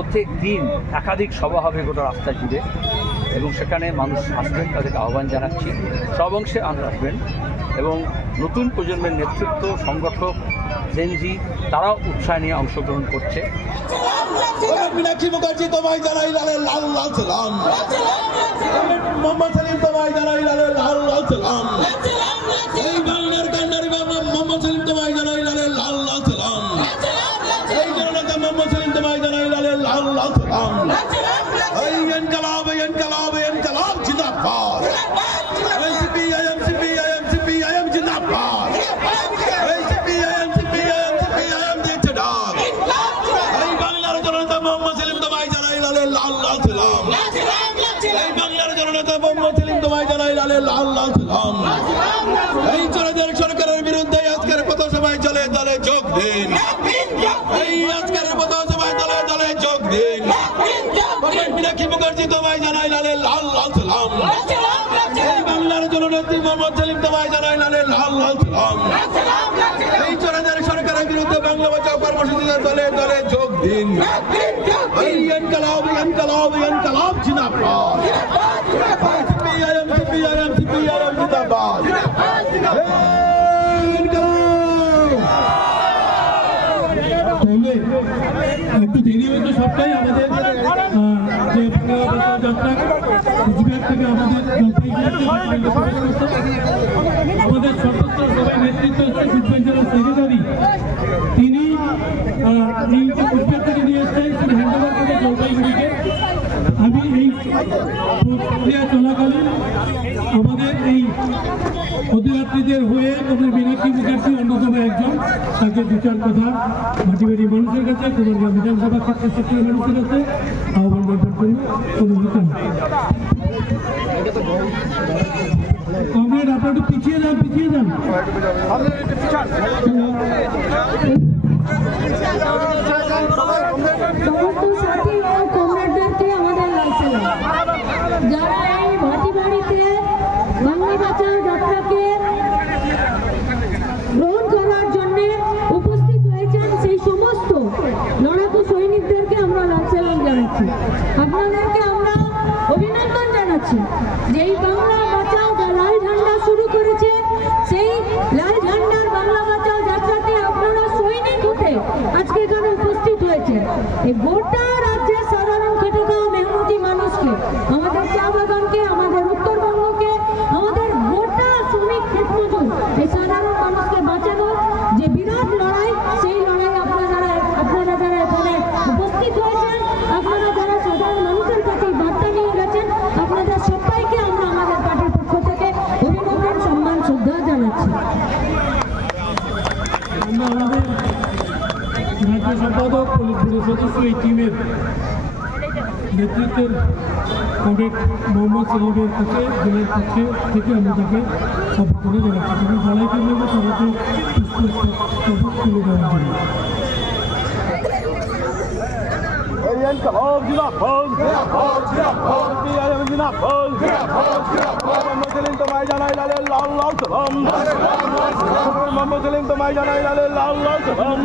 প্রত্যেক দিন একাধিক সভা হবে গোটা রাস্তা জুড়ে এবং সেখানে মানুষ আসবেন, তাদেরকে আহ্বান জানাচ্ছি সব অংশে আসবেন এবং নতুন প্রজন্মের নেতৃত্ব সংগঠক জেনজি তারাও উৎসাহ নিয়ে অংশগ্রহণ করছে। মীনাক্ষী মুখার্জি তোমায় জানাই লালের লাল লাল সালাম, মোহাম্মদ সেলিম তোমায় জানাই লালের লাল লাল সালাম, এই বাংলার কান্ডারি মোহাম্মদ সেলিম তোমায় জানাই লালের লাল লাল সালাম, এই জননেতা মোহাম্মদ সেলিম তোমায় জানাই লালের লাল লাল সালাম, এই ইনকলাব ইনকলাব ইনকলাব জিন্দাবাদ, সিপিআইএম সিপিআইএম সিপিআইএম জিন্দাবাদ, এই সিপিআইএম সিপিআইএম সিপিআইএম দিচ্ছে ডাক, এই বাংলার জননেতা মোহাম্মদ সেলিম তোমায় জানাই লালের লাল লাল সালাম, এই বাংলার জননেতা মোহাম্মদ সেলিম তোমায় জানাই লালের লাল লাল সালাম, এই চোরদের সরকারের বিরুদ্ধে আজকের পথসভায় চলে দলে যোগ দিন, এই আজকের পথসভায় দলে দলে যোগ দিন, মীনাক্ষী মুখার্জি তোমায় জানাই লালের লাল লাল সালাম, এই বাংলার জননেত্রী মোহাম্মদ সেলিম তোমায় জানাই লালের লাল লাল সালাম, এই চোরদের সরকারের বিরুদ্ধে বাংলা বাঁচাও কর্মসূচিতে দলে দলে যোগ দিন, এই ইনকলাব ইনকলাব ইনকলাব জিন্দাবাদ, সিপিআইএম সিপিআইএম সিপিআইএম জিন্দাবাদ, একটু দেরি হয়তো সবটাই আমাদের যে যাত্রা কুচবিহার থেকে আমাদের আমাদের সশস্ত্র সবাই নেতৃত্ব হচ্ছে কুচবিহার সেক্রেটারি, তিনি কুচবিহার থেকে নিয়ে এসছেন তিনি হ্যান্ডওভার করে জলপাইগুড়িকে। আমি এই প্রক্রিয়া চলাকালীন আমাদের এই পদযাত্রীদের হয়ে আমাদের মীনাক্ষী মুখার্জি অন্যতম একজন, তাকে দু চার কথা ভাটিবাড়ি মানুষের কাছে, কুমারগ্রাম বিধানসভা ক্ষেত্রের মানুষের কাছে আহ্বান রাখার জন্য অনুরোধ। কমরেড আপনার একটু পিছিয়ে যান, পিছিয়ে যান। যারা এই ভাটিবাড়িতে বাংলা বাঁচাও যাত্রাকে গ্রহণ করার জন্য উপস্থিত হয়েছেন সেই সমস্ত লড়াকু সৈনিকদেরকে আমরা লাল সালাম জানাচ্ছি, আপনাদেরকে আমরা অভিনন্দন জানাচ্ছি যে এই বাংলা বাঁচাও লাল ঝান্ডা শুরু করেছে, সেই লাল ঝান্ডার বাংলা বাঁচাও যাত্রাতে আপনারা সৈনিক হতে আজকে এখানে উপস্থিত হয়েছে। এই গোটা রাজ্যের সাধারণ খেটে খাওয়া মেহনতি মানুষকে, আমাদের চা বাগানকে, আমাদের উত্তরবঙ্গকে, আমাদের গোটা শ্রমিক ক্ষেত্রজুড় এই সাধারণ মানুষকে বাঁচানোর যে বিরাট লড়াই, সেই লড়াই আপনারা যারা এখানে উপস্থিত হয়েছেন, আপনারা যারা সাধারণ মানুষের কাছে বার্তা নিয়ে গেছেন, আপনাদের সবাইকে আমরা আমাদের পার্টির পক্ষ থেকে অভিনন্দন, সম্মান, শ্রদ্ধা জানাচ্ছি। আমরা আমাদের রাজ্য সম্পাদক পুলিশ সদস্য এই টিমের নেতৃত্বের কমরেড মোহাম্মদ সেলিমের কাছে জেলার পক্ষে থেকে আমরা তাকে অভ্যর্থনা জানাচ্ছি, তিনি লড়াই করলেন তাদেরকে পুষ্প তুলে দেওয়ার জন্য। ইনকলাব জিন্দাবাদ, সিপিআইএম জিন্দাবাদ, মোহাম্মদ সেলিম তোমায় জানাই লালের লাল লাল সালাম, মোহাম্মদ সেলিম তোমায় জানাই লালের লাল লাল সালাম।